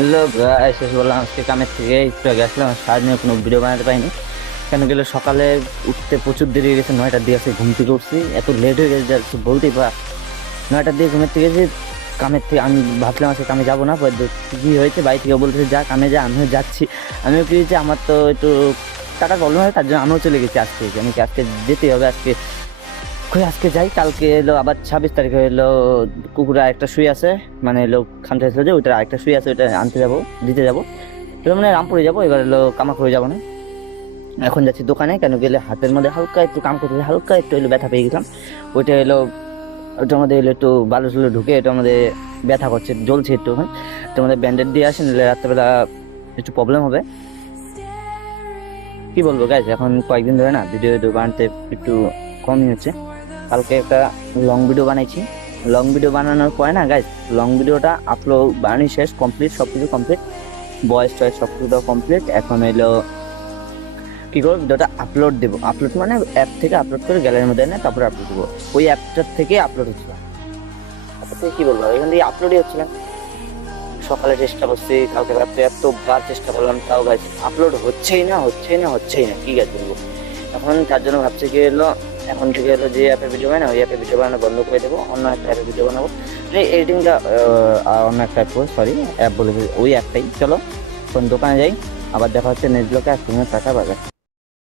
Hello guys, শেষ বললাম আজকে কামের থেকে একটু আগে আসলাম। সারাদিনে কোনো ভিডিও বানাতে পারিনি। কেন গেলে সকালে উঠতে প্রচুর দেরি হয়ে গেছে। 9টার দিকে আসে ঘুম থেকে উঠছি, এত লেট হয়ে গেছে যা কিছু বলতেই পার। 9টার দিকে ঘুমের থেকে গেছি, কামের থেকে আমি ভাবলাম আজকে কামে যাবো না। পরে কি হয়েছে, বাড়ি থেকে বলতেছে যা কামে যা, আমিও যাচ্ছি। আমিও কি হয়েছে, আমার তো একটু টাকার প্রবলেম হয়, তার জন্য আমিও চলে গেছি আজকে। আমি কি আজকে যেতেই হবে আজকে। কই আজকে যাই, কালকে এলো আবার 26 তারিখে এলো কুকুরা একটা শুই আছে, মানে লোক খানতে আসলো যে ওইটা আরেকটা শুই আছে, ওইটা আনতে যাবো, দিতে যাবো। এবার মানে রামপুরে যাবো, এবার এলো কামাখ্যায় যাবো না। এখন যাচ্ছি দোকানে, কেন গেলে হাতের মধ্যে হালকা একটু কাম করতে হালকা একটু এলো ব্যথা পেয়ে গেছিলাম। ওইটা এলো, ওটার মধ্যে এলো একটু বালু টালু ঢুকে এটার মধ্যে ব্যথা করছে, জ্বলছে একটু। হ্যাঁ, এটার মধ্যে ব্যান্ডেড দিয়ে আসেন, রাত্রেবেলা একটু প্রবলেম হবে। কি বলবো গাইজ, এখন কয়েকদিন ধরে না ভিডিও বানাতে একটু কমই হচ্ছে। কালকে একটা লং ভিডিও বানাইছি। লং ভিডিও বানানোর পরে না গাইজ, লং ভিডিওটা আপলোড বানানো শেষ, কমপ্লিট, সব কিছু কমপ্লিট, ভয়েস টয়েস সব কিছু কমপ্লিট। এখন এলো কি করবো, ভিডিওটা আপলোড দেবো। আপলোড মানে অ্যাপ থেকে আপলোড করে গ্যালারির মধ্যে এনে তারপরে আপলোড দেবো। ওই অ্যাপটার থেকে আপলোড হচ্ছিল, কি বলবো, এখান থেকে আপলোডই হচ্ছিল না। সকালে চেষ্টা করছি, কালকে রাত্রে এতবার চেষ্টা করলাম, তাও গাছ আপলোড হচ্ছেই না, কি গাছ বলবো। এখন তার জন্য ভাবছি কি এলো, এখন থেকে এলো যে অ্যাপে ভিডিও বানাই, ওই অ্যাপে ভিডিও বানানো বন্ধ করে দেবো, অন্য একটা অ্যাপে ভিডিও বানাবো। মানে এডিটিংটা অন্য একটা অ্যাপ, সরি অ্যাপ বলে ওই অ্যাপটাই। চলো এখন দোকানে যাই, আবার দেখা হচ্ছে নেক্সট ব্লকে। আর তুমি টাটা, বাজার।